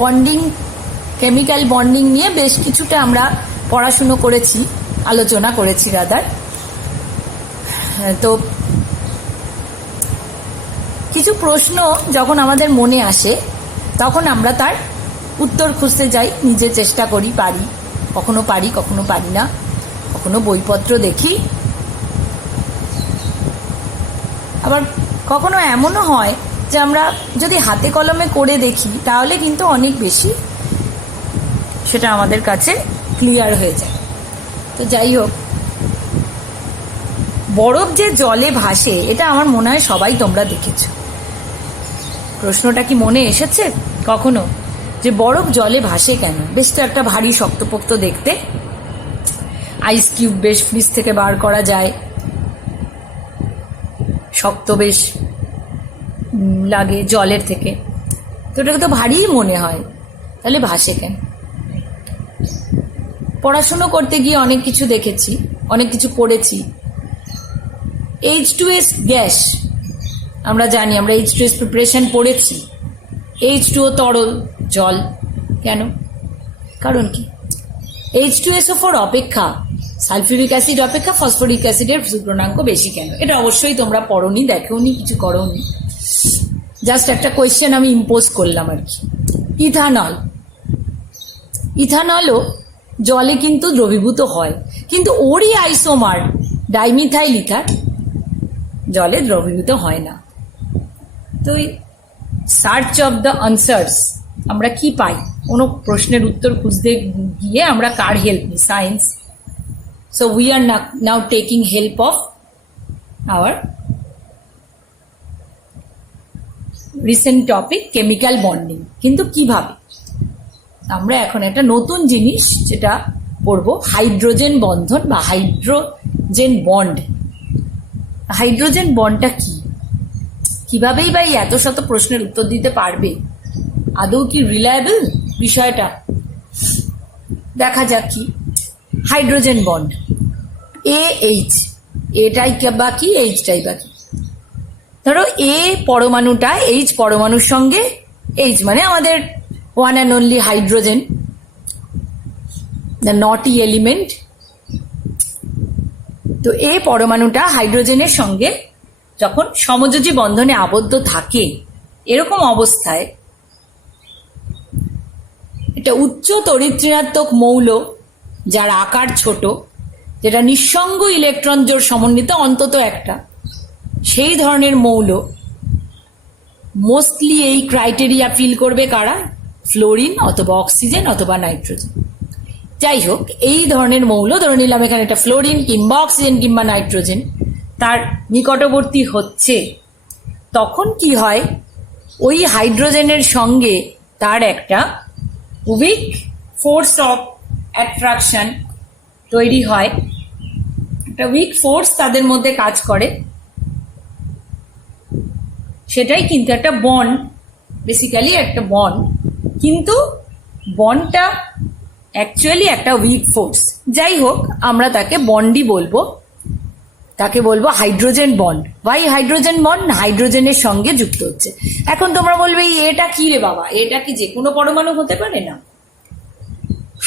Bonding, chemical bonding নিয়ে বেশ কিছুটা আমরা পড়াশুনো করেছি, আলোচনা করেছি রাদার। তো কিছু প্রশ্ন যখন আমাদের মনে আসে তখন আমরা তার উত্তর খুঁজতে যাই, নিজে চেষ্টা করি, কখনো পারি কখনো পারি না, কখনো বইপত্র দেখি, আবার কখনো এমনও হয় যে আমরা যদি হাতে কলমে করে দেখি তাহলে কিন্তু অনেক বেশি সেটা আমাদের কাছে ক্লিয়ার হয়ে যায়। তো যাই হোক, বরফ যে জলে ভাসে এটা আমার মনে হয় সবাই তোমরা দেখেছো। প্রশ্নটা কি মনে এসেছে কখনো যে বরফ জলে ভাসে কেন? বেশ তো একটা ভারী শক্তপোক্ত দেখতে, আইস কিউব বেশ ফ্রিজ থেকে বার করা যায়, শক্ত বেশ লাগে জলের থেকে, তো এটাকে তো ভারীই মনে হয়, তাহলে ভাসে কেন? পড়াশুনো করতে গিয়ে অনেক কিছু দেখেছি, অনেক কিছু পড়েছি। H2S গ্যাস আমরা জানি, আমরা H2S প্রিপারেশন পড়েছি। H2O তরল জল, কেন? কারণ কি? H2SO4 অপেক্ষা, সালফিউরিক অ্যাসিড অপেক্ষা ফসফরিক অ্যাসিডের সূত্রণাঙ্ক বেশি কেন? এটা অবশ্যই তোমরা পড়োনি, দেখোনি, কিছু করোনি, জাস্ট একটা কোয়েশ্চেন আমি ইম্পোজ করলাম আর কি। ইথানলও জলে কিন্তু দ্রবীভূত হয়, কিন্তু ওরই আইসোমার ডাইমিথাইল ইথার জলে দ্রবীভূত হয় না। তো সার্চ অফ দ্য আনসার্স আমরা কি পাই? কোনো প্রশ্নের উত্তর খুঁজতে গিয়ে আমরা কার হেল্প নিই? Science. So we are now taking help of our recent topic chemical bonding. কিন্তু কিভাবে? আমরা এখন একটা নতুন জিনিস যেটা পড়বো, হাইড্রোজেন বন্ধন বা হাইড্রোজেন বন্ড। হাইড্রোজেন বন্ডটা কি? কিভাবেই বা এত শত প্রশ্নের উত্তর দিতে পারবে? আদৌ কি রিলায়েবল বিষয়টা? দেখা যাক কি হাইড্রোজেন বন্ড। AH, এটাই বা কি, এইচটাই বা কি? ধরো এ পরমাণুটা এইচ পরমাণুর সঙ্গে, এইচ মানে আমাদের one and only hydrogen, the নটি এলিমেন্ট। তো এ পরমাণুটা হাইড্রোজেনের সঙ্গে যখন সমযোজী বন্ধনে আবদ্ধ থাকে, এরকম অবস্থায় এটা উচ্চ তড়িৎ ঋণাত্মক মৌল, যার আকার ছোট, যেটা নিঃসঙ্গ ইলেকট্রন জোড় সমন্বিত অন্তত একটা, সেই ধরনের মৌল মোস্টলি এই ক্রাইটেরিয়া ফিল করবে কারা? ফ্লোরিন অথবা অক্সিজেন অথবা নাইট্রোজেন। যাই হোক, এই ধরনের মৌল ধরে নিলাম এখানে একটা ফ্লোরিন কিংবা অক্সিজেন কিংবা নাইট্রোজেন তার নিকটবর্তী হচ্ছে, তখন কি হয়? ওই হাইড্রোজেনের সঙ্গে তার একটা উইক ফোর্স অফ অ্যাট্রাকশন তৈরি হয়, একটা উইক ফোর্স তাদের মধ্যে কাজ করে, সেটাই কিন্তু একটা বন্ড, বেসিক্যালি একটা বন্ড, কিন্তু বন্ডটা অ্যাকচুয়ালি একটা উইক ফোর্স। যাই হোক, আমরা তাকে বন্ডই বলবো, তাকে বলবো হাইড্রোজেন বন্ড। ভাই হাইড্রোজেন বন্ড হাইড্রোজেনের সঙ্গে যুক্ত হচ্ছে। এখন তোমরা বলবে এটা কি রে বাবা, এটা কি যে কোনো পরমাণু হতে পারে? না,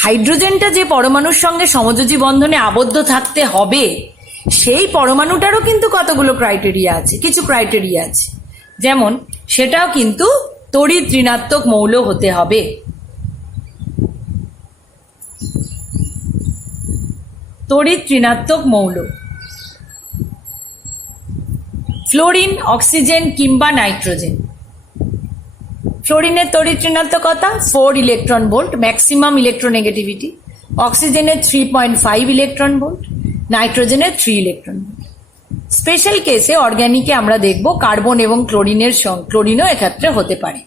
হাইড্রোজেনটা যে পরমাণুর সঙ্গে সমযোজী বন্ধনে আবদ্ধ থাকতে হবে, সেই পরমাণুটারও কিন্তু কতগুলো ক্রাইটেরিয়া আছে, কিছু ক্রাইটেরিয়া আছে। যেমন সেটাও কিন্তু তড়িৎ ঋণাত্মক মৌল হতে হবে। তড়িৎ ঋণাত্মক মৌল ফ্লোরিন, অক্সিজেন কিংবা নাইট্রোজেন। ফ্লোরিনের তড়িৎ ঋণাত্মকতা 4 ইলেকট্রন ভোল্ট, ম্যাক্সিমাম ইলেকট্রোনেগেটিভিটি। অক্সিজেনের 3.5 ইলেকট্রন ভোল্ট, নাইট্রোজেনের 3 ইলেকট্রন ভোল্ট। স্পেশাল কেসে অর্গ্যানিকে আমরা দেখব কার্বন এবং ক্লোরিনও এক্ষেত্রে হতে পারে।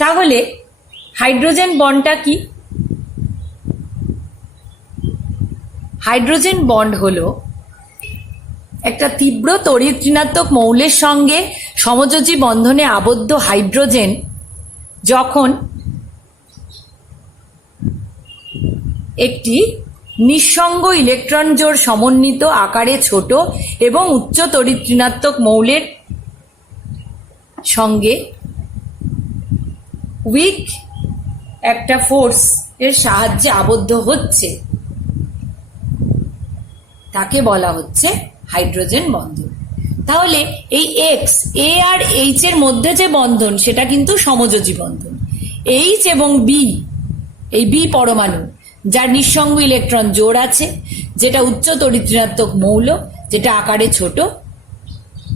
তাহলে হাইড্রোজেন বন্ডটা কি? হাইড্রোজেন বন্ড হলো একটা তীব্র তড়িৎ ঋণাত্মক মৌলের সঙ্গে সমযোজী বন্ধনে আবদ্ধ হাইড্রোজেন যখন একটি নিঃসঙ্গ ইলেকট্রন জোড় সমন্বিত আকারে ছোট এবং উচ্চ তড়িৎ ঋণাত্মক মৌলের সঙ্গে উইক একটা ফোর্স এর সাহায্যে আবদ্ধ হচ্ছে তাকে বলা হচ্ছে হাইড্রোজেন বন্ধন। তাহলে এই এক্স, এ আর এইচ এর মধ্যে যে বন্ধন সেটা কিন্তু সমযোজী বন্ধন। এইচ এবং বি, এই বি পরমাণু যার নিঃসঙ্গ ইলেকট্রন জোড় আছে, যেটা উচ্চ তড়িৎ-ঋণাত্মক মৌল, যেটা আকারে ছোট,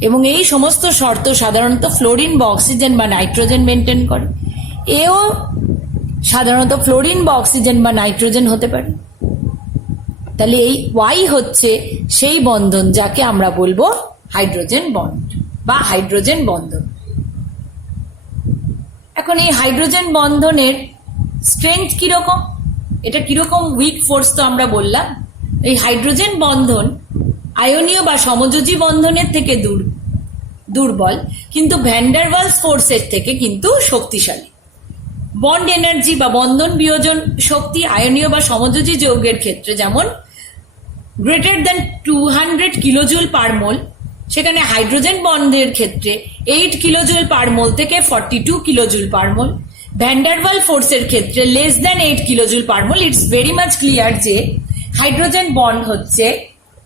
এবং এই সমস্ত শর্ত সাধারণত ফ্লোরিন বা অক্সিজেন বা নাইট্রোজেন মেনটেন করে। এও সাধারণত ফ্লোরিন বা অক্সিজেন বা নাইট্রোজেন হতে পারে। তাহলে এই ওয়াই হচ্ছে সেই বন্ধন যাকে আমরা বলবো হাইড্রোজেন বন্ড বা হাইড্রোজেন বন্ধন। এখন এই হাইড্রোজেন বন্ধনের স্ট্রেংথ কিরকম, এটা কিরকম উইক ফোর্স তো আমরা বললাম। এই হাইড্রোজেন বন্ধন আয়নীয় বা সমযোজী বন্ধনের থেকে দুর্বল, কিন্তু ভ্যান ডার ওয়ালস ফোর্সের থেকে কিন্তু শক্তিশালী। বন্ড এনার্জি বা বন্ধন বিয়োজন শক্তি আয়নীয় বা সমযোজী যৌগের ক্ষেত্রে যেমন গ্রেটার দ্যান 200 কিলোজুল পার মোল, সেখানে হাইড্রোজেন বন্ডের ক্ষেত্রে 8 কিলোজুল পার মোল থেকে 42 kilojoule per mole. Van der Waal ফোর্সের ক্ষেত্রে less than 8 kilojoule per mole. It's very much clear যে হাইড্রোজেন বন্ড হচ্ছে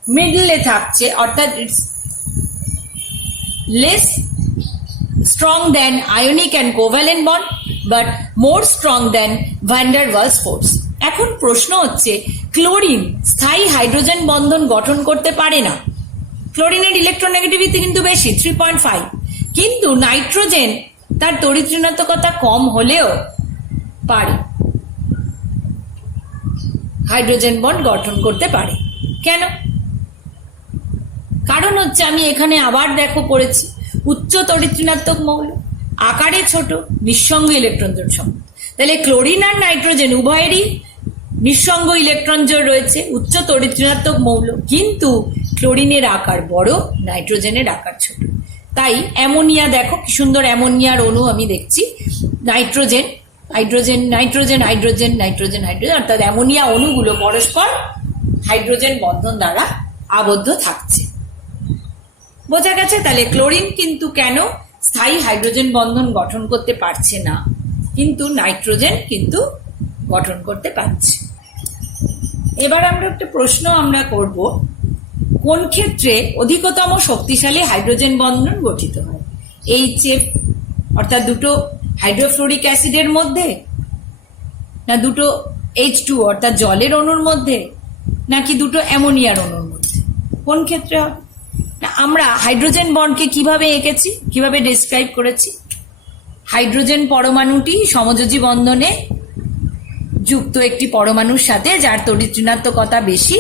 মিডলে থাকছে, অর্থাৎ it's less strong than ionic and covalent bond but more strong than van der Waals force. এখন প্রশ্ন হচ্ছে, ক্লোরিন স্থায়ী হাইড্রোজেন বন্ধন গঠন করতে পারে না। ক্লোরিনের ইলেকট্রোনেগেটিভিটি কিন্তু বেশি, 3.5, কিন্তু নাইট্রোজেন তার তড়িৎ-ঋণাত্মকতা কম হলেও পারে, হাইড্রোজেন বন্ড গঠন করতে পারে। কেন? কারণ হচ্ছে, আমি এখানে আবার দেখো পড়েছি, উচ্চ তড়িৎ-ঋণাত্মক মৌল, আকারে ছোট, নিঃসঙ্গ ইলেকট্রন জোড় সম্পন্ন। তাহলে ক্লোরিন আর নাইট্রোজেন উভয়েরই নিঃসঙ্গ ইলেকট্রন জোড় রয়েছে, উচ্চ তড়িৎ-ঋণাত্মক মৌল, কিন্তু ক্লোরিনের আকার বড়, নাইট্রোজেনের আকার ছোট। তাই অ্যামোনিয়া, দেখো কি সুন্দর অ্যামোনিয়ার অণু আমি দেখছি, nitrogen hydrogen nitrogen hydrogen nitrogen hydrogen, অর্থাৎ অ্যামোনিয়া অণুগুলো পরস্পর হাইড্রোজেন বন্ধন দ্বারা আবদ্ধ থাকছে। বোঝা গেছে? তাহলে ক্লোরিন কিন্তু কেন স্থায়ী হাইড্রোজেন বন্ধন গঠন করতে পারছে না, কিন্তু নাইট্রোজেন কিন্তু গঠন করতে পারছে। এবার আমরা একটা প্রশ্ন করব, কোন ক্ষেত্রে অধিকতম শক্তিশালী হাইড্রোজেন বন্ধন গঠিত হয়? এইচএফ অর্থাৎ দুটো হাইড্রোফ্লোরিক অ্যাসিডের মধ্যে, না দুটো H2 অর্থাৎ জলের অণুর মধ্যে, নাকি দুটো অ্যামোনিয়ার অণুর মধ্যে? কোন ক্ষেত্রে হবে? আমরা হাইড্রোজেন বন্ডকে কিভাবে এঁকেছি, কিভাবে ডেসক্রাইব করেছি? হাইড্রোজেন পরমাণুটি সমযোজী বন্ধনে যুক্ত একটি পরমাণুর সাথে যার তড়িৎ-ঋণাত্মকতা বেশি,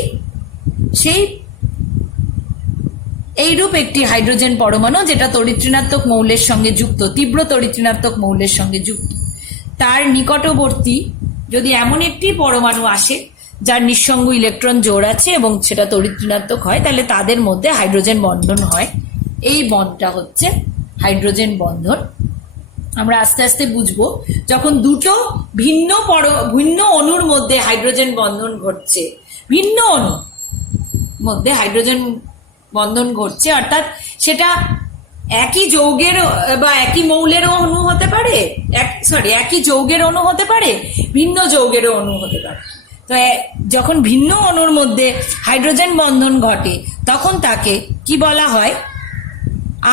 সেই এইরূপ একটি হাইড্রোজেন পরমাণু যেটা তড়িৎ-ঋণাত্মক মৌলের সঙ্গে যুক্ত, তীব্র তড়িৎ-ঋণাত্মক মৌলের সঙ্গে যুক্ত, তার নিকটবর্তী যদি এমন একটি পরমাণু আসে যার নিঃসঙ্গ ইলেকট্রন জোড় আছে এবং সেটা তড়িৎ-ঋণাত্মক হয়, তাহলে তাদের মধ্যে হাইড্রোজেন বন্ধন হয়। এই বন্ডটা হচ্ছে হাইড্রোজেন বন্ধন। আমরা আস্তে আস্তে বুঝবো, যখন দুটো ভিন্ন অণুর মধ্যে হাইড্রোজেন বন্ধন ঘটছে, ভিন্ন অণুর মধ্যে হাইড্রোজেন বন্ধন ঘটছে, অর্থাৎ সেটা একই যৌগের বা একই মৌলেরও অণু হতে পারে, একই যৌগের অণু হতে পারে, ভিন্ন যৌগেরও অণু হতে পারে। তো যখন ভিন্ন অণুর মধ্যে হাইড্রোজেন বন্ধন ঘটে তখন তাকে কি বলা হয়?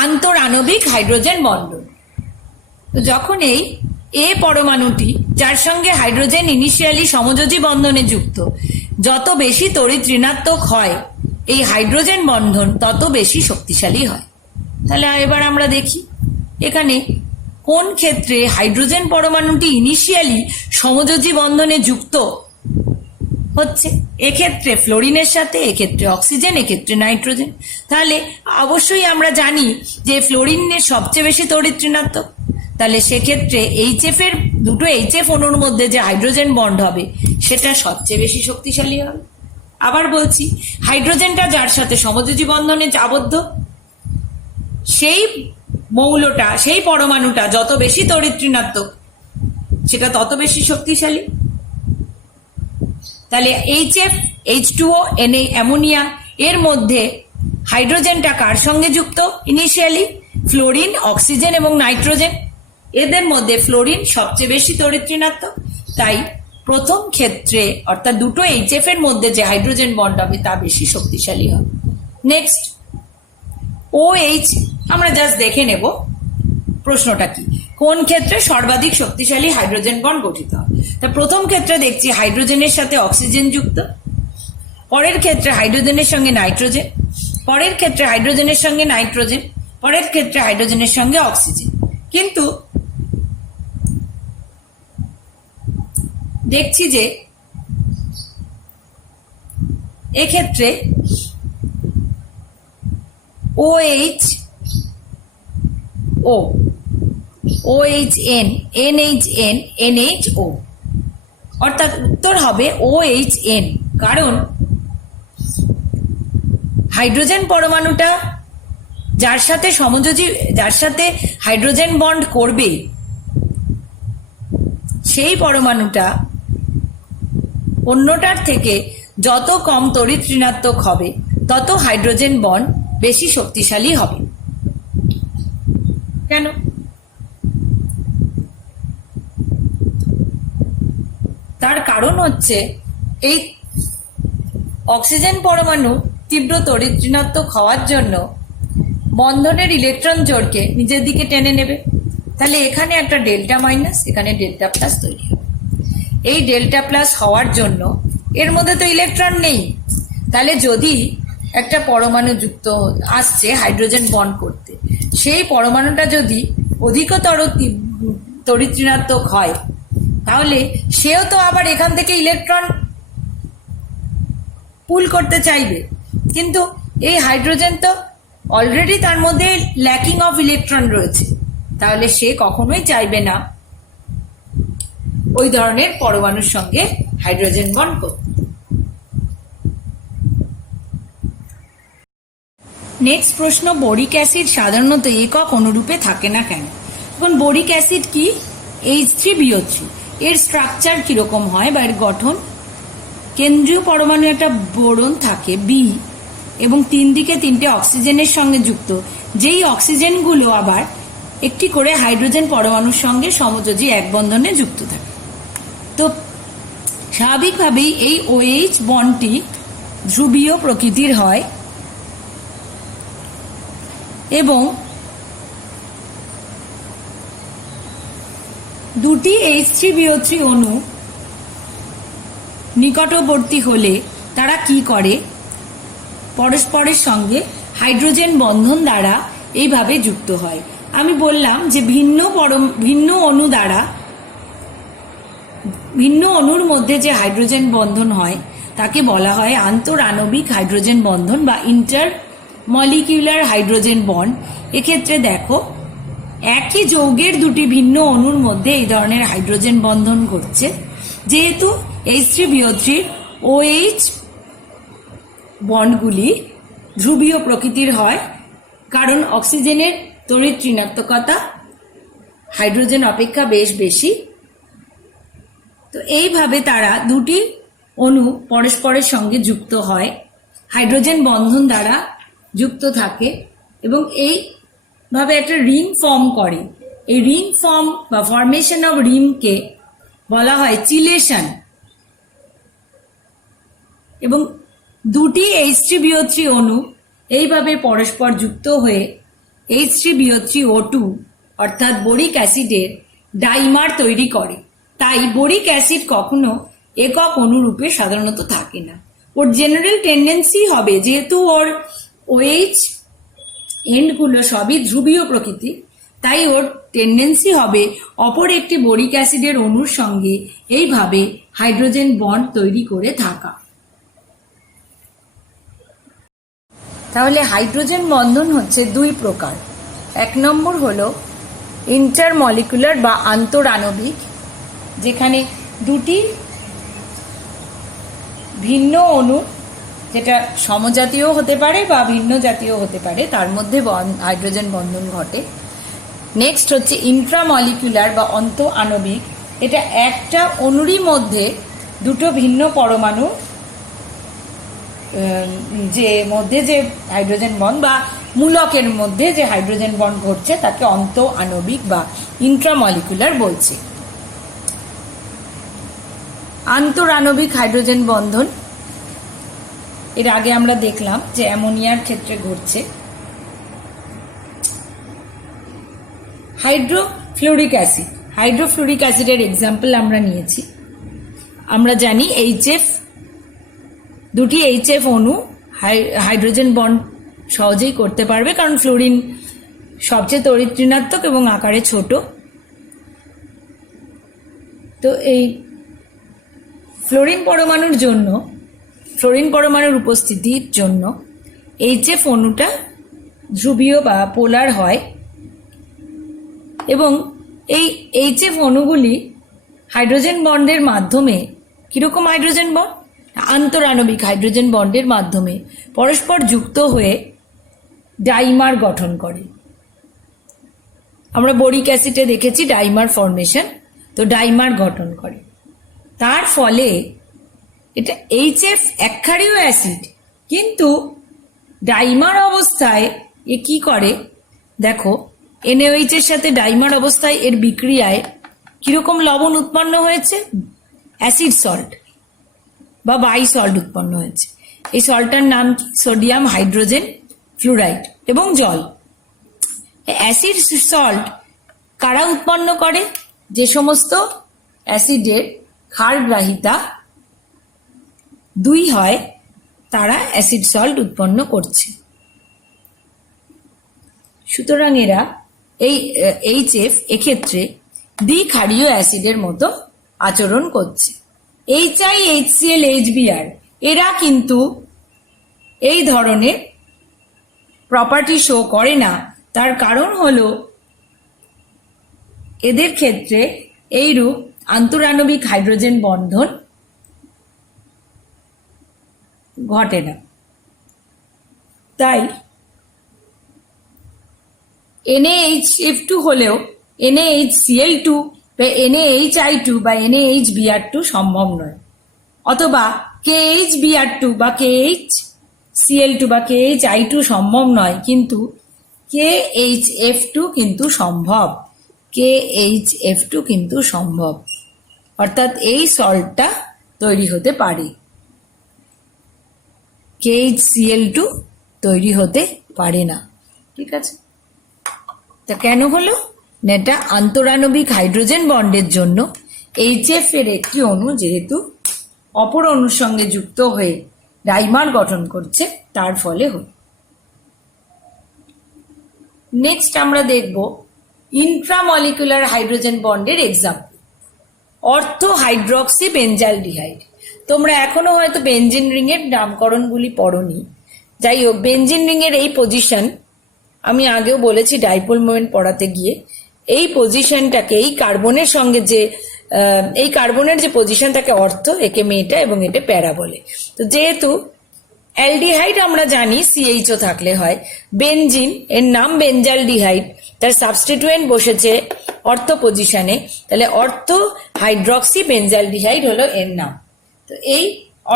আন্তরাণবিক হাইড্রোজেন বন্ধন। তো যখন এই এ পরমাণুটি, যার সঙ্গে হাইড্রোজেন ইনিশিয়ালি সমযোজী বন্ধনে যুক্ত, যত বেশি তড়িৎ-ঋণাত্মক হয়, এই হাইড্রোজেন বন্ধন তত বেশি শক্তিশালী হয়। তাহলে এবার আমরা দেখি এখানে কোন ক্ষেত্রে হাইড্রোজেন পরমাণুটি ইনিশিয়ালি সমযোজী বন্ধনে যুক্ত হচ্ছে। এক্ষেত্রে ফ্লোরিনের সাথে, এক্ষেত্রে অক্সিজেন, এক্ষেত্রে নাইট্রোজেন। তাহলে অবশ্যই আমরা জানি যে ফ্লোরিনের সবচেয়ে বেশি তড়িৎ-ঋণাত্মক, তাহলে সেক্ষেত্রে এইচএফ এর দুটো এইচএফ অণুর মধ্যে যে হাইড্রোজেন বন্ড হবে সেটা সবচেয়ে বেশি শক্তিশালী হবে। আবার বলছি, হাইড্রোজেনটা যার সাথে সমযোজী বন্ধনে আবদ্ধ, সেই মৌলটা, সেই পরমাণুটা যত বেশি তড়িৎ-ঋণাত্মক সেটা তত বেশি শক্তিশালী। তাহলে এইচএফ, H2O, অ্যামোনিয়া এর মধ্যে হাইড্রোজেনটা কার সঙ্গে যুক্ত? ইনিশিয়ালি ফ্লোরিন, অক্সিজেন এবং নাইট্রোজেন। এদের মধ্যে ফ্লোরিন সবচেয়ে বেশি তড়িৎ ঋণাত্মক, তাই প্রথম ক্ষেত্রে অর্থাৎ দুটো HF এর মধ্যে যে হাইড্রোজেন বন্ড হবে তা বেশি শক্তিশালী হবে। নেক্সট OH, আমরা জাস্ট দেখে নেব প্রশ্নটা কি, কোন ক্ষেত্রে সর্বাধিক শক্তিশালী হাইড্রোজেন বন্ড গঠিত হয়। তা প্রথম ক্ষেত্রে দেখছি হাইড্রোজেনের সাথে অক্সিজেন যুক্ত, পরের ক্ষেত্রে হাইড্রোজেনের সঙ্গে নাইট্রোজেন, পরের ক্ষেত্রে হাইড্রোজেনের সঙ্গে নাইট্রোজেন, পরের ক্ষেত্রে হাইড্রোজেনের সঙ্গে অক্সিজেন। কিন্তু দেখছি যে এক্ষেত্রে OH, O, OHN, NHN, NHO, অর্থাৎ উত্তর হবে OHN। কারণ হাইড্রোজেন পরমাণুটা যার সাথে সমযোজী, যার সাথে হাইড্রোজেন বন্ড করবে সেই পরমাণুটা অন্যটার থেকে যত কম তড়িৎ ঋণাত্মক হবে তত হাইড্রোজেন বন্ড বেশি শক্তিশালী হবে। কেন? তার কারণ হচ্ছে এই অক্সিজেন পরমাণু তীব্র তড়িৎ ঋণাত্মক হওয়ার জন্য বন্ধনের ইলেকট্রন জোড়কে নিজের দিকে টেনে নেবে। তাহলে এখানে একটা ডেল্টা মাইনাস, এখানে ডেল্টা প্লাস তৈরি হবে। এই ডেল্টা প্লাস হওয়ার জন্য এর মধ্যে তো ইলেকট্রন নেই, তাহলে যদি একটা পরমাণু যুক্ত আসছে হাইড্রোজেন বন্ড করতে, সেই পরমাণুটা যদি অধিকতর তড়িৎ ঋণাত্মক হয় তাহলে সেও তো আবার এখান থেকে ইলেকট্রন পুল করতে চাইবে, কিন্তু এই হাইড্রোজেন তো অলরেডি তার মধ্যে ল্যাকিং অফ ইলেকট্রন রয়েছে, তাহলে সে কখনোই চাইবে না ওই ধরনের পরমাণুর সঙ্গে হাইড্রোজেন বন্ড করতে। নেক্সট প্রশ্ন, বোরিক অ্যাসিড সাধারণত একক অনুরূপে থাকে না কেন? এখন বোরিক অ্যাসিড কি? H3BO3, এর স্ট্রাকচার কিরকম হয় বা এর গঠন? কেন্দ্রীয় পরমাণু একটা বোরন থাকে B এবং তিন দিকে তিনটে অক্সিজেনের সঙ্গে যুক্ত, যেই অক্সিজেনগুলো আবার একটি করে হাইড্রোজেন পরমাণুর সঙ্গে সমযোজী এক বন্ধনে যুক্ত থাকে। তো স্বাভাবিকভাবেই এই OH বন্ডটি ধ্রুবীয় প্রকৃতির হয় এবং দুটি H3BO3 অণু নিকটবর্তী হলে তারা কি করে? পরস্পরের সঙ্গে হাইড্রোজেন বন্ধন দ্বারা এইভাবে যুক্ত হয়। আমি বললাম যে ভিন্ন অণু দ্বারা, ভিন্ন অণুর মধ্যে যে হাইড্রোজেন বন্ধন হয় তাকে বলা হয় আন্তঃআণবিক হাইড্রোজেন বন্ধন বা ইন্টার মলিকিউলার হাইড্রোজেন বন্ড। এক্ষেত্রে দেখো একই যৌগের দুটি ভিন্ন অণুর মধ্যে এই ধরনের হাইড্রোজেন বন্ধন ঘটছে। যেহেতু H3BO3 OH বন্ডগুলি ধ্রুবীয় প্রকৃতির হয়, কারণ অক্সিজেনের তড়িৎ ঋণাত্মকতা হাইড্রোজেন অপেক্ষা বেশ বেশি। তো এইভাবে তারা দুটি অণু পরস্পরের সঙ্গে যুক্ত হয়, হাইড্রোজেন বন্ধন দ্বারা যুক্ত থাকে এবং এইভাবে একটা রিং ফর্ম করে। এই রিং ফর্ম বা ফরমেশন অফ রিংকে বলা হয় চিলেশন। এবং দুটি H3BO3 অণু এইভাবে পরস্পর যুক্ত হয়ে H3BO3O2 অর্থাৎ বোরিক অ্যাসিডের ডাইমার তৈরি করে। তাই বোরিক অ্যাসিড কখনো একক অনুরূপে সাধারণত থাকে না। ওর জেনারেল টেন্ডেন্সি হবে, যেহেতু ওর OH এন্ডগুলো সবই ধ্রুবীয় প্রকৃতি, তাই ওর টেন্ডেন্সি হবে অপর একটি বোরিক অ্যাসিডের অণুর সঙ্গে এইভাবে হাইড্রোজেন বন্ড তৈরি করে থাকা। তাহলে হাইড্রোজেন বন্ধন হচ্ছে দুই প্রকার। এক নম্বর হলো ইন্টারমলিকুলার বা আন্তঃআণবিক, যেখানে দুটি ভিন্ন অণু, যেটা সমজাতীয় হতে পারে বা ভিন্ন জাতীয় হতে পারে, তার মধ্যে হাইড্রোজেন বন্ধন ঘটে। নেক্সট হচ্ছে ইন্ট্রামলিকুলার বা অন্তঃআণবিক, এটা একটা অণুরই মধ্যে দুটো ভিন্ন পরমাণু যে হাইড্রোজেন বন্ড বা মূলকের মধ্যে যে হাইড্রোজেন বন্ড ঘটছে তাকে অন্ত আণবিক বা ইন্ট্রামলিকুলার বলছে। আন্তরাণবিক হাইড্রোজেন বন্ধন এর আগে আমরা দেখলাম যে অ্যামোনিয়ার ক্ষেত্রে ঘটছে। হাইড্রোফ্লুরিক অ্যাসিডের এক্সাম্পল আমরা নিয়েছি। আমরা জানি দুটি HF অণু হাইড্রোজেন বন্ড সহজেই করতে পারবে, কারণ ফ্লোরিন সবচেয়ে তড়িৎ ঋণাত্মক এবং আকারে ছোট। তো এই ফ্লোরিন পরমাণুর উপস্থিতির জন্য HF অণুটা ধ্রুবীয় বা পোলার হয়, এবং এই HF অণুগুলি হাইড্রোজেন বন্ডের মাধ্যমে, কিরকম হাইড্রোজেন বন্ড? আন্তরাণবিক হাইড্রোজেন বন্ডের মাধ্যমে পরস্পর যুক্ত হয়ে ডাইমার গঠন করে। আমরা বোরিক অ্যাসিডে দেখেছি ডাইমার ফর্মেশন, তো ডাইমার গঠন করে। তার ফলে এটা HF একক্ষারীয় অ্যাসিড, কিন্তু ডাইমার অবস্থায় এ কি করে দেখো, NaOH এর সাথে ডাইমার অবস্থায় এর বিক্রিয়ায় কিরকম লবণ উৎপন্ন হয়েছে? অ্যাসিড সল্ট বা বাই সল্ট উৎপন্ন হয়েছে। এই সল্টটার নাম কি? সোডিয়াম হাইড্রোজেন ফ্লুরাইড এবং জল। অ্যাসিড সল্ট কারা উৎপন্ন করে? যে সমস্ত অ্যাসিডের ক্ষারগ্রাহিতা 2 হয় তারা অ্যাসিড সল্ট উৎপন্ন করছে। সুতরাং এরা এই HF এক্ষেত্রে দ্বিক্ষারীয় অ্যাসিডের মতো আচরণ করছে। HI, HCl, HBr এরা কিন্তু এই ধরনের প্রপার্টি শো করে না। তার কারণ হলো এদের ক্ষেত্রে এইরূপ আন্তরাণবিক হাইড্রোজেন বন্ধন ঘটে না। তাই NaHF2 হলেও NaHCl2 বা NaHI2 বা NaHBr2 সম্ভব নয়, অথবা KHBr2 বা KHCl2 বা KHI2 সম্ভব নয়, কিন্তু KHF2 কিন্তু সম্ভব। KHF2 কিন্তু সম্ভব, অর্থাৎ এই সল্টটা তৈরি হতে পারে, KHCl2 তৈরি হতে পারে না। ঠিক আছে, তা কেন হলো? এটা আন্তরাণবিক হাইড্রোজেন বন্ডের জন্য HF এর একটি অণু যেহেতু অপর অণুর সঙ্গে যুক্ত হয়ে ডাইমার গঠন করছে, তার ফলে হল। নেক্সট আমরা দেখব ইন্ট্রামলিকুলার হাইড্রোজেন বন্ডের এক্সাম্পল। অর্থো hydroxy benzaldehyde. তোমরা এখনো হয়তো বেঞ্জিন রিং এর নামকরণগুলি পড়োনি। যাই হোক, বেঞ্জিন রিং এর এই পজিশন আমি আগেও বলেছি ডাইপোল মোমেন্ট পড়াতে গিয়ে, এই পজিশনটাকে এই কার্বনের সঙ্গে যে এই কার্বনের যে পজিশন তাকে অর্থ, একে মেটা এবং এটা প্যারা বলে। তো যেহেতু অ্যালডিহাইড আমরা জানি CHO থাকলে হয়, বেঞ্জিন এর নাম বেঞ্জালডিহাইড, তার সাবস্টিটুয়েন্ট বসেছে অর্থ পজিশনে, তাহলে অর্থ হাইড্রক্সি বেঞ্জালডিহাইড হলো এর নাম। তো এই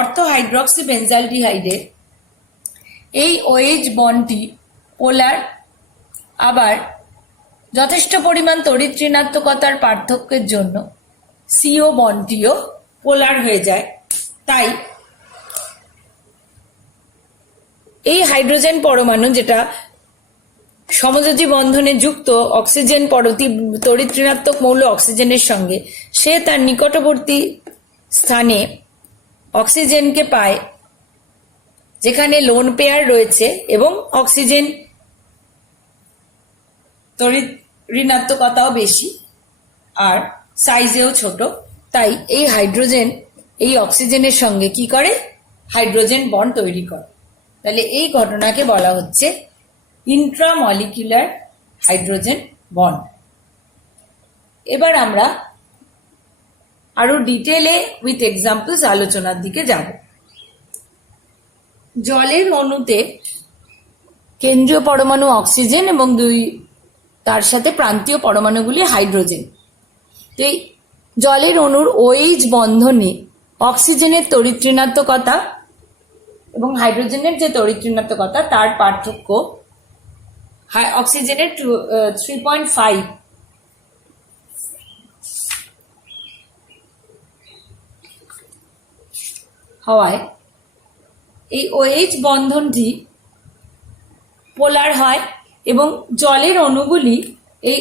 অর্থ হাইড্রক্সি বেঞ্জালডিহাইডের এই OH বন্ডটি পোলার, আবার যথেষ্ট পরিমাণ তড়িৎ ঋণাত্মকতার পার্থক্যের জন্য CO বন্ডটিও পোলার হয়ে যায়। তাই এই হাইড্রোজেন পরমাণু যেটা সমযোজী বন্ধনে যুক্ত অক্সিজেন তড়িৎ ঋণাত্মক মৌল অক্সিজেনের সঙ্গে, সে তার নিকটবর্তী স্থানে অক্সিজেনকে পায় যেখানে লোন পেয়ার রয়েছে এবং অক্সিজেন তড়িৎ ঋণাত্মকতাও বেশি আর সাইজেও ছোট। তাই এই হাইড্রোজেন এই অক্সিজেনের সঙ্গে কি করে? হাইড্রোজেন বন্ড তৈরি করে। তাহলে এই ঘটনাকে বলা হচ্ছে ইন্ট্রামলিকুলার হাইড্রোজেন বন্ড। এবার আমরা আরো ডিটেলে উইথ এক্সাম্পলস আলোচনার দিকে যাব। জলের অণুতে কেন্দ্রীয় পরমাণু অক্সিজেন এবং তার সাথে প্রান্তীয় পরমাণুগুলি হাইড্রোজেন। তো এই জলের অণুর OH বন্ধনে অক্সিজেনের তড়িৎ ঋণাত্মকতা এবং হাইড্রোজেনের যে তড়িৎ ঋণাত্মকতা তার পার্থক্য অক্সিজেনের 3.5 হওয়ায় এই OH বন্ধনটি পোলার হয় এবং জলের অণুগুলি এই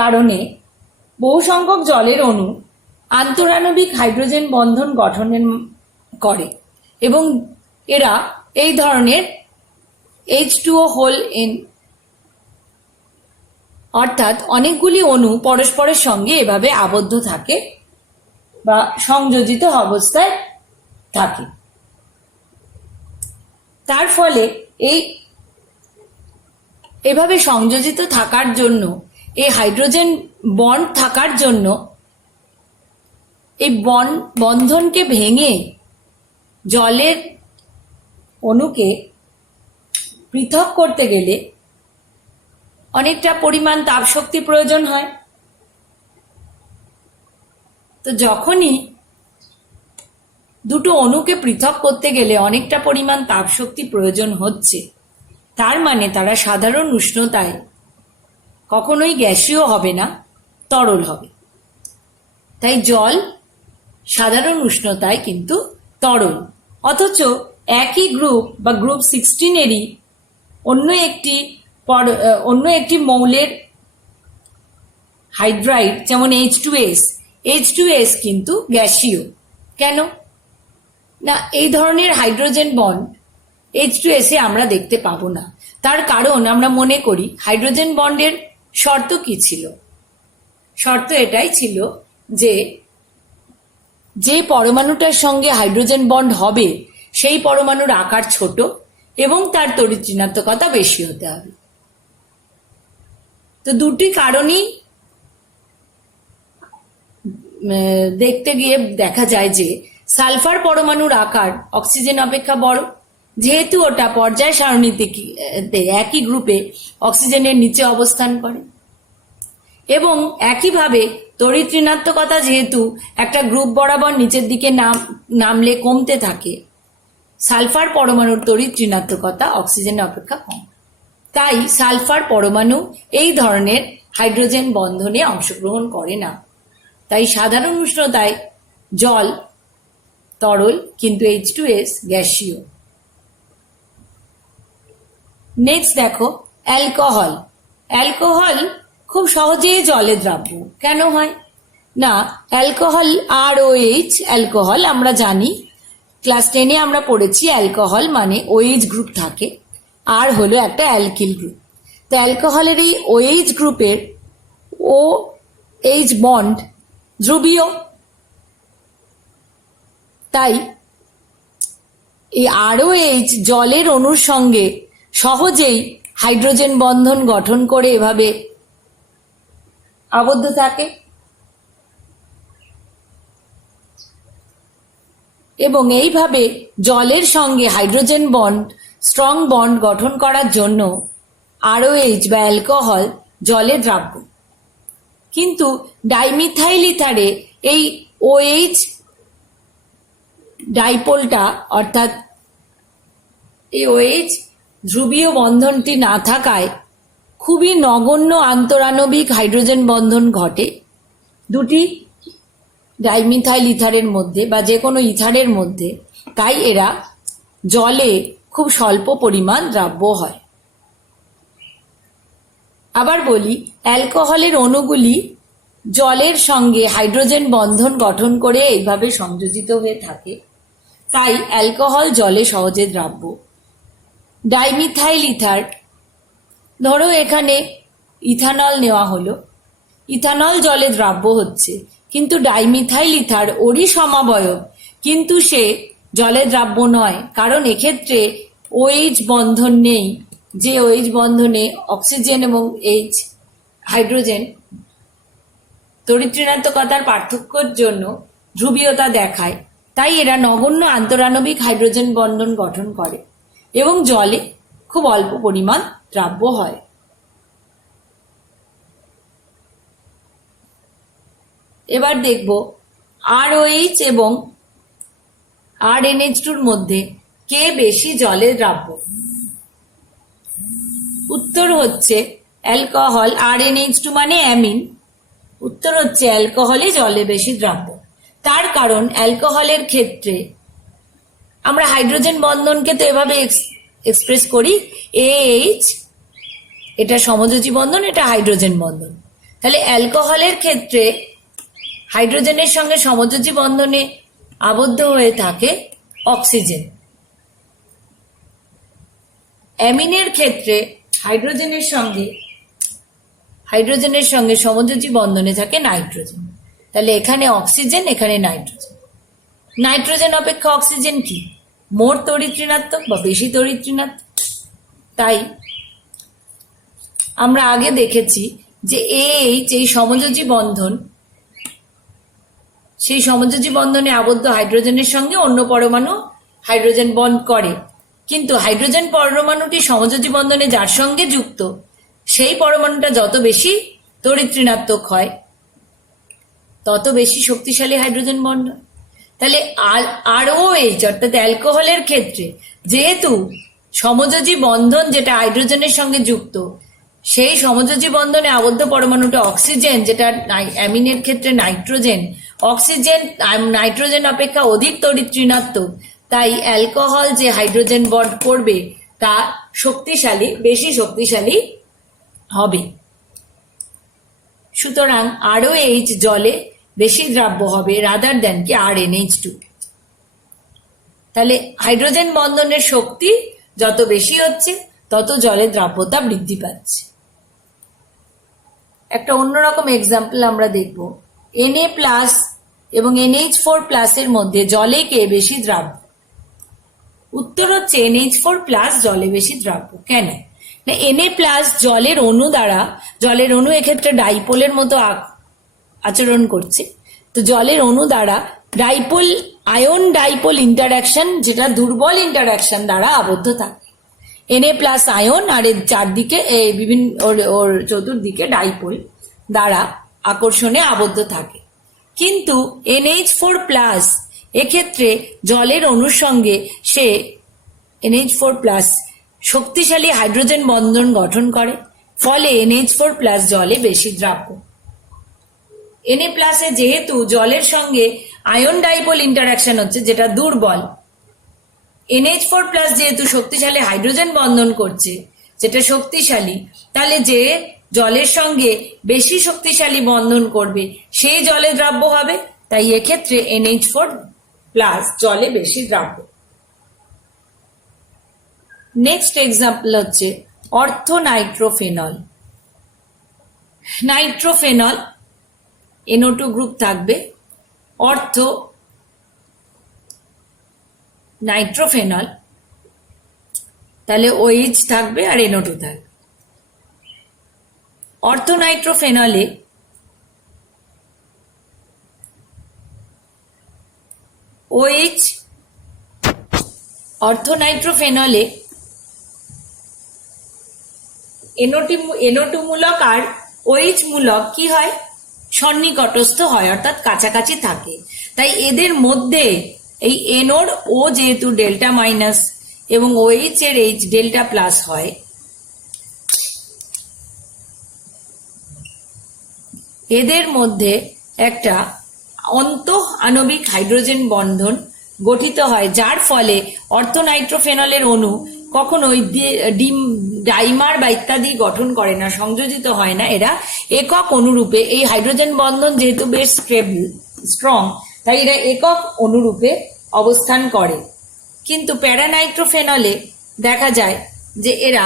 কারণে বহু সংখ্যক জলের অণু আন্তরাণবিক হাইড্রোজেন বন্ধন গঠন করে এবং এরা এই ধরনের H2O হোল এন অর্থাৎ অনেকগুলি অণু পরস্পরের সঙ্গে এভাবে আবদ্ধ থাকে বা সংযোজিত অবস্থায় থাকে। তার ফলে এভাবে সংযোজিত থাকার জন্য এই হাইড্রোজেন বন্ড থাকার জন্য এই বন্ধনকে ভেঙে জলের অণুকে পৃথক করতে গেলে অনেকটা পরিমাণ তাপশক্তি প্রয়োজন হয়। তো যখনই দুটো অণুকে পৃথক করতে গেলে অনেকটা পরিমাণ তাপশক্তি প্রয়োজন হচ্ছে, তার মানে তারা সাধারণ উষ্ণতায় কখনোই গ্যাসীয় হবে না, তরল হবে। তাই জল সাধারণ উষ্ণতায় কিন্তু তরল, অথচ একই গ্রুপ বা গ্রুপ 16-এরই অন্য একটি মৌলের হাইড্রাইড যেমন H2S কিন্তু গ্যাসীয়। কেন না? এই ধরনের হাইড্রোজেন বন্ড H2S এ আমরা দেখতে পাবো না। তার কারণ আমরা মনে করি হাইড্রোজেন বন্ডের শর্ত কি ছিল? শর্ত এটাই ছিল যে পরমাণুটার সঙ্গে হাইড্রোজেন বন্ড হবে সেই পরমাণুর আকার ছোট এবং তার তড়িৎ ঋণাত্মকতা বেশি হতে হবে। তো দুটি কারণই দেখতে গিয়ে দেখা যায় যে সালফার পরমাণুর আকার অক্সিজেন অপেক্ষা বড়, যেহেতু ওটা পর্যায় সারণীতে একই গ্রুপে অক্সিজেনের নিচে অবস্থান করে, এবং একইভাবে তড়িৎ ঋণাত্মকতা যেহেতু একটা গ্রুপ বরাবর নিচের দিকে নামলে কমতে থাকে, সালফার পরমাণুর তড়িৎ ঋণাত্মকতা অক্সিজেন অপেক্ষা কম। তাই সালফার পরমাণু এই ধরনের হাইড্রোজেন বন্ধনে অংশগ্রহণ করে না। তাই সাধারণ উষ্ণতায় জল তরল, কিন্তু H2S গ্যাসীয়। নেক্সট দেখো অ্যালকোহল খুব সহজেই জলে দ্রাব্য কেন হয় না? অ্যালকোহল ROH অ্যালকোহল আমরা জানি, ক্লাস 10-এ আমরা পড়েছি অ্যালকোহল মানে OH গ্রুপ থাকে, আর হলো একটা অ্যালকিল গ্রুপ। তো অ্যালকোহলের এই OH গ্রুপের OH বন্ড ধ্রুবীয়, তাই এই ROH জলের অণুর সঙ্গে সহজেই হাইড্রোজেন বন্ধন গঠন করে এভাবে আবদ্ধ থাকে এবং এইভাবে জলের সঙ্গে হাইড্রোজেন বন্ড স্ট্রং বন্ড গঠন করার জন্য ROH বা অ্যালকোহল জলে দ্রাব্য। কিন্তু ডাইমিথাইল ইথারে এই OH ডাইপোলটা অর্থাৎ এই OH ধ্রুবীয় বন্ধনটি না থাকায় খুবই নগণ্য আন্তরাণবিক হাইড্রোজেন বন্ধন ঘটে দুটি ডাইমিথাইল ইথারের মধ্যে বা যে কোনো ইথারের মধ্যে। তাই এরা জলে খুব স্বল্প পরিমাণ দ্রাব্য হয়। আবার বলি, অ্যালকোহলের অণুগুলি জলের সঙ্গে হাইড্রোজেন বন্ধন গঠন করে এইভাবে সংযোজিত হয়ে থাকে, তাই অ্যালকোহল জলে সহজে দ্রাব্য। ডাইমিথাইল ইথার, ধরো এখানে ইথানল নেওয়া হলো, ইথানল জলে দ্রাব্য হচ্ছে, কিন্তু ডাইমিথাইল ইথার ওরই সমাবয়ব, কিন্তু সে জলে দ্রাব্য নয়, কারণ এক্ষেত্রে OH বন্ধন নেই, যে OH বন্ধনে অক্সিজেন এবং হাইড্রোজেন তড়িৎ ঋণাত্মকতার পার্থক্যের জন্য ধ্রুবীয়তা দেখায়। তাই এরা নগণ্য আন্তরাণবিক হাইড্রোজেন বন্ধন গঠন করে এবং জলে খুব অল্প পরিমাণ দ্রাব্য হয়। এবার দেখব ROH এবং RNH2-র মধ্যে কে বেশি জলে দ্রাব্য। উত্তর হচ্ছে অ্যালকোহল। RnH2 মানে অ্যামিন। উত্তর হচ্ছে অ্যালকোহলই জলে বেশি দ্রাব্য। তার কারণ অ্যালকোহলের ক্ষেত্রে আমরা হাইড্রোজেন বন্ধনকে তো এভাবে এক্সপ্রেস করি, AH, এটা সমযোজী বন্ধন, এটা হাইড্রোজেন বন্ধন। তাহলে অ্যালকোহলের ক্ষেত্রে হাইড্রোজেনের সঙ্গে সমযোজী বন্ধনে আবদ্ধ হয়ে থাকে অক্সিজেন। অ্যামিনের ক্ষেত্রে হাইড্রোজেনের সঙ্গে সমযোজী বন্ধনে থাকে নাইট্রোজেন। তাহলে এখানে অক্সিজেন, এখানে নাইট্রোজেন। নাইট্রোজেন অপেক্ষা অক্সিজেন কি মোর তড়িৎ ঋণাত্মক বা বেশি তড়িৎ ঋণাত্মক। তাই আমরা আগে দেখেছি যে AH, এই সমযোজী বন্ধন, সেই সমযোজী বন্ধনে আবদ্ধ হাইড্রোজেনের সঙ্গে অন্য পরমাণু হাইড্রোজেন বন্ড করে, কিন্তু হাইড্রোজেন পরমাণুটি সমযোজী বন্ধনে যার সঙ্গে যুক্ত সেই পরমাণুটা যত বেশি তড়িৎ ঋণাত্মক হয় তত বেশি শক্তিশালী হাইড্রোজেন বন্ড। তাহলে ROH অর্থাৎ অ্যালকোহলের ক্ষেত্রে যেহেতু সমযোজী বন্ধন যেটা হাইড্রোজেনের সঙ্গে যুক্ত সেই সমযোজী বন্ধনে আবদ্ধ পরমাণুটা অক্সিজেন, যেটা অ্যামিনের ক্ষেত্রে নাইট্রোজেন, অক্সিজেন নাইট্রোজেন অপেক্ষা অধিক তড়িৎ ঋণাত্মক, তাই অ্যালকোহল যে হাইড্রোজেন বন্ড করবে তা শক্তিশালী, বেশি শক্তিশালী হবে। সুতরাং ROH জলে বেশি দ্রাব্য হবে রাদার দ্যান কি RnH2। তাহলে হাইড্রোজেন বন্ধনের শক্তি যত বেশি হচ্ছে তত জলের দ্রাব্যতা বৃদ্ধি পাচ্ছে। একটা অন্যরকম এক্সাম্পল আমরা দেখব। Na+ এবং NH4+ এর মধ্যে জলে কে বেশি দ্রাব্য? উত্তর হচ্ছে NH4+ জলে বেশি দ্রাব্য। কেন? না, Na+ জলের অণু দ্বারা, জলের অণু এক্ষেত্রে ডাইপোলের মতো আচরণ করছে, তো জলের অণু দ্বারা ডাইপোল, আয়ন ডাইপোল ইন্টারাকশন, যেটা দুর্বল ইন্টারাকশন দ্বারা আবদ্ধ থাকে। Na+ আয়ন আর এর চারদিকে বিভিন্ন ওর চতুর্দিকে ডাইপোল দ্বারা আকর্ষণে আবদ্ধ থাকে। কিন্তু NH4+ এক্ষেত্রে জলের অণুর সঙ্গে সে NH4+ শক্তিশালী হাইড্রোজেন বন্ধন গঠন করে, ফলে NH4+ জলে বেশি দ্রাব্য। Na+ যেহেতু জলের সঙ্গে আয়ন ডাইপোল ইন্টারাকশন হচ্ছে যেটা দুর্বল, NH4+ যেহেতু শক্তিশালী হাইড্রোজেন বন্ধন করছে যেটা শক্তিশালী, তাহলে যে জলের সঙ্গে বেশি শক্তিশালী বন্ধন করবে সেই জলে দ্রাব্য হবে। তাই এক্ষেত্রে NH4+ জলে বেশি দ্রাব্য। নেক্সট এক্সাম্পল হচ্ছে অর্থোনাইট্রোফেনল। নাইট্রোফেনল NO2 গ্রুপ থাকবে, অর্থো নাইট্রোফেনল তাহলে OH থাকবে আর NO2 থাকবে। অর্থোনাইট্রোফেনলে OH, অর্থোনাইট্রোফেনলে NO2 মূলক আর OH মূলক কি হয়? সন্নিকটস্থ হয়, অর্থাৎ কাছাকাছি থাকে। তাই এদের মধ্যে এই NOর O যেহেতু ডেল্টা মাইনাস এবং OH এর H ডেল্টা প্লাস হয়, এদের মধ্যে একটা আন্তঃআণবিক হাইড্রোজেন বন্ধন গঠিত হয়, যার ফলে অর্থোনাইট্রোফেনলের অণু কখনোই ডাইমার বা ইত্যাদি গঠন করে না, সংযোজিত হয় না। এরা একক অনুরূপে, এই হাইড্রোজেন বন্ধন যেহেতু বেশ স্ট্রং, তাই এরা একক অনুরূপে অবস্থান করে। কিন্তু প্যারানাইট্রোফেনলে দেখা যায় যে এরা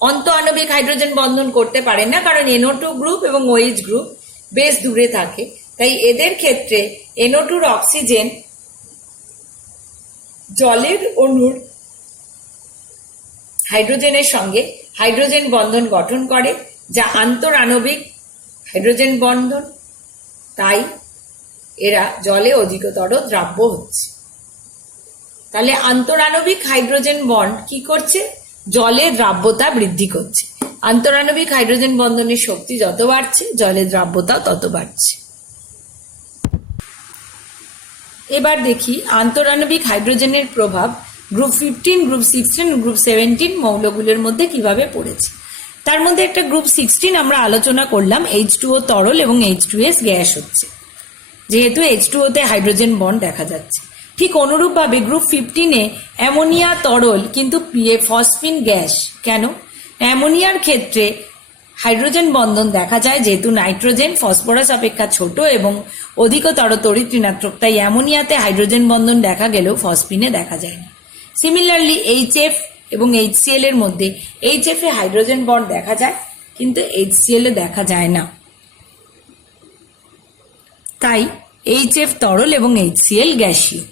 অন্তঃআণবিক হাইড্রোজেন বন্ধন করতে পারে না, কারণ NO2 গ্রুপ এবং OH গ্রুপ বেশ দূরে থাকে। তাই এদের ক্ষেত্রে NO2 অক্সিজেন জলের অণুর হাইড্রোজেনের সঙ্গে হাইড্রোজেন বন্ধন গঠন করে, যা আন্তঃআণবিক হাইড্রোজেন বন্ধন। তাই এরা জলে অধিকতর দ্রাব্য হচ্ছে। তাহলে আন্তঃআণবিক হাইড্রোজেন বন্ড কি করছে? জলে দ্রাব্যতা বৃদ্ধি করছে। আন্তঃআণবিক হাইড্রোজেন বন্ধনের শক্তি যত বাড়ছে জলের দ্রাব্যতাও তত বাড়ছে। এবার দেখি আন্তঃআণবিক হাইড্রোজেনের প্রভাব গ্রুপ 15, গ্রুপ 16, গ্রুপ 17 মৌলগুলোর মধ্যে কিভাবে পড়েছে। তার মধ্যে একটা গ্রুপ 16 আমরা আলোচনা করলাম, H2O তরল এবং H2S গ্যাস হচ্ছে, যেহেতু H2O তে হাইড্রোজেন বন্ড দেখা যাচ্ছে। ঠিক অনুরূপভাবে গ্রুপ 15-এ অ্যামোনিয়া তরল কিন্তু ফসফিন গ্যাস। কেন? অ্যামোনিয়ার ক্ষেত্রে হাইড্রোজেন বন্ধন দেখা যায়, যেহেতু নাইট্রোজেন ফসফরাস অপেক্ষা ছোট এবং অধিকতর তড়িৎ ঋণাত্মক, তাই অ্যামোনিয়াতে হাইড্রোজেন বন্ধন দেখা গেলেও ফসফিনে দেখা যায়নি। সিমিলারলি HF এবং HCl এর মধ্যে HF এ হাইড্রোজেন বন্ড দেখা যায়, কিন্তু HCl এ দেখা যায় না। তাই HF তরল এবং HCl গ্যাসীয়।